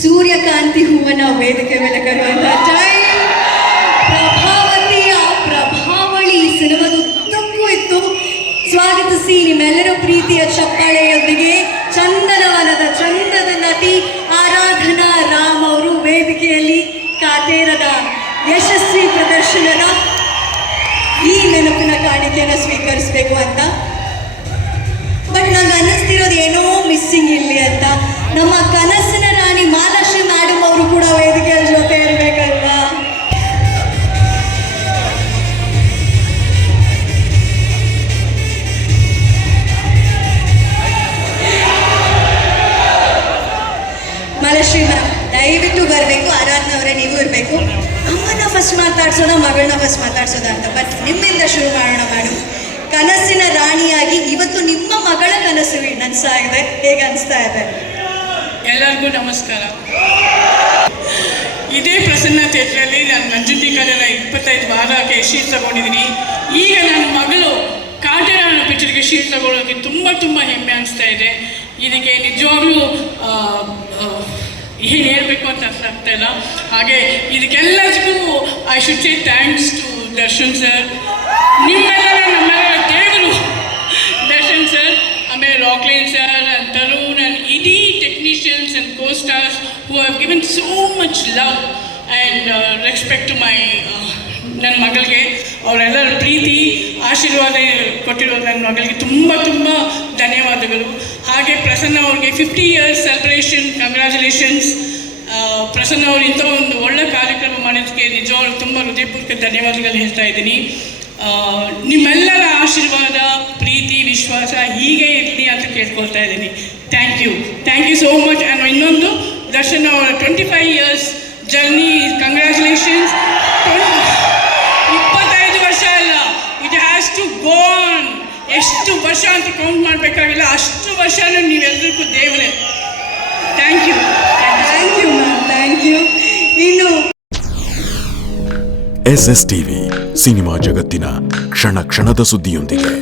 ಸೂರ್ಯಕಾಂತಿ ಹೂವನ ವೇದಿಕೆ ಮೇಲೆ ಕರೆಯುವಂತಹ ಟೈಮ್. ಪ್ರಭಾವತಿಯ ಪ್ರಭಾವಳಿ ಸಿನಿಮಾದ ಉದ್ದಕ್ಕೂ ಇತ್ತು. ಸ್ವಾಗತಿಸಿ ನಿಮ್ಮೆಲ್ಲರ ಪ್ರೀತಿಯ ಚಪ್ಪಾಳೆಯೊಂದಿಗೆ ಚಂದನವನದ ಚಂದದ ನಟಿ ಆರಾಧನಾ ರಾಮ್ ಅವರು ವೇದಿಕೆಯಲ್ಲಿ ಕಾಟೇರದ ಯಶಸ್ವಿ ಪ್ರದರ್ಶನದ ಈ ನೆನಪಿನ ಕಾಣಿಕೆಯನ್ನು ಸ್ವೀಕರಿಸಬೇಕು ಅಂತ. ಬಟ್ ನಂಗೆ ಅನ್ನಿಸ್ತಿರೋದು ಏನೋ ಮಿಸ್ಸಿಂಗ್ ಇಲ್ಲಿ ಅಂತ. ನಮ್ಮ ಕನಸಿನ ರಾಣಿ ಮಹಾಲಕ್ಷ್ಮಿ ಮೇಡಮ್ ಅವರು ಕೂಡ ವೇದಿಕೆಯ ಜೊತೆ ಇರಬೇಕಲ್ವಾ? ಮಹಾಲಕ್ಷ್ಮಿ ಮ್ಯಾಮ್ ದಯವಿಟ್ಟು ಬರಬೇಕು. ಆರಾಧನಾ ಅವರೇ ನೀವು ಇರಬೇಕು. ಅಮ್ಮನ ಫಸ್ಟ್ ಮಾತಾಡ್ಸೋಣ, ಮಗಳನ್ನ ಫಸ್ಟ್ ಮಾತಾಡ್ಸೋದ ಅಂತ. ಬಟ್ ನಿಮ್ಮಿಂದ ಶುರು ಮಾಡೋಣ ಮೇಡಮ್. ಕನಸಿನ ರಾಣಿಯಾಗಿ ಇವತ್ತು ನಿಮ್ಮ ಮಗಳ ಕನಸು ನನಸ್ತಾ ಇದೆ, ಹೇಗೆ ಅನಿಸ್ತಾ ಇದೆ? ಎಲ್ಲರಿಗೂ ನಮಸ್ಕಾರ. ಇದೇ ಪ್ರಸನ್ನ ಥಿಯೇಟ್ರಲ್ಲಿ ನಾನು ನಂಜುಂಡಿ ಕಲೆಯ 25 ವಾರಕ್ಕೆ ಶೀಟ್ ತಗೊಂಡಿದ್ದೀನಿ. ಈಗ ನನ್ನ ಮಗಳು ಕಾಟೇರ ಪಿಕ್ಚರ್ಗೆ ಶೀಟ್ ತಗೊಳ್ಳೋಕ್ಕೆ ತುಂಬ ಹೆಮ್ಮೆ ಅನಿಸ್ತಾ ಇದೆ. ಇದಕ್ಕೆ ನಿಜವಾಗ್ಲೂ ಏನು ಹೇಳಬೇಕು ಅಂತ ಅರ್ಥ ಆಗ್ತಾ ಇಲ್ಲ. ಹಾಗೆ ಇದಕ್ಕೆಲ್ಲದಕ್ಕೂ I should say thanks to Darshan sir. ನಿಮ್ಮೆಲ್ಲರ ನಮ್ಮೆಲ್ಲರ ದೇವರು ದರ್ಶನ್ ಸರ್, ಆಮೇಲೆ Rockline sir and Tarun and ಇಡೀ technicians and costars who have given so much love and respect to my ನನ್ನ ಮಗಳಿಗೆ. ಅವರೆಲ್ಲರ ಪ್ರೀತಿ ಆಶೀರ್ವಾದ ಕೊಟ್ಟಿರೋದು ನನ್ನ ಮಗಳಿಗೆ ತುಂಬ ಧನ್ಯವಾದಗಳು. ಹಾಗೆ ಪ್ರಸನ್ನ ಅವ್ರಿಗೆ 50 years ಸೆಲೆಬ್ರೇಷನ್, ಕಂಗ್ರ್ಯಾಚುಲೇಷನ್ಸ್. ಪ್ರಸನ್ನ ಅವರು ಇಂಥ ಒಂದು ಒಳ್ಳೆ ಕಾರ್ಯಕ್ರಮ ಮಾಡೋದಕ್ಕೆ ನಿಜವಾಗ್ಲೂ ತುಂಬ ಹೃದಯಪೂರ್ವಕ ಧನ್ಯವಾದಗಳು ಹೇಳ್ತಾ ಇದ್ದೀನಿ. ನಿಮ್ಮೆಲ್ಲರ ಆಶೀರ್ವಾದ, ಪ್ರೀತಿ, ವಿಶ್ವಾಸ ಹೀಗೆ ಇರಲಿ ಅಂತ ಕೇಳ್ಕೊಳ್ತಾ ಇದ್ದೀನಿ. Thank you so much. And ಇನ್ನೊಂದು ದರ್ಶನ್ ಅವರ 25 years ಜರ್ನಿ, ಕಂಗ್ರ್ಯಾಚುಲೇಷನ್ಸ್. 25 ವರ್ಷ ಅಲ್ಲ, it has to go on. ಎಷ್ಟು ವರ್ಷ ಅಂತ ಕೌಂಟ್ ಮಾಡಬೇಕಾಗಿಲ್ಲ, ಅಷ್ಟು ವರ್ಷನೂ ನೀವೆಲ್ಲರಿಗೂ ದೇವರೇ. Thank you ma'am, thank you. ಇನ್ನು SS TV ಸಿನಿಮಾ ಜಗತ್ತಿನ ಕ್ಷಣ ಕ್ಷಣದ ಸುದ್ದಿಯೊಂದಿಗೆ.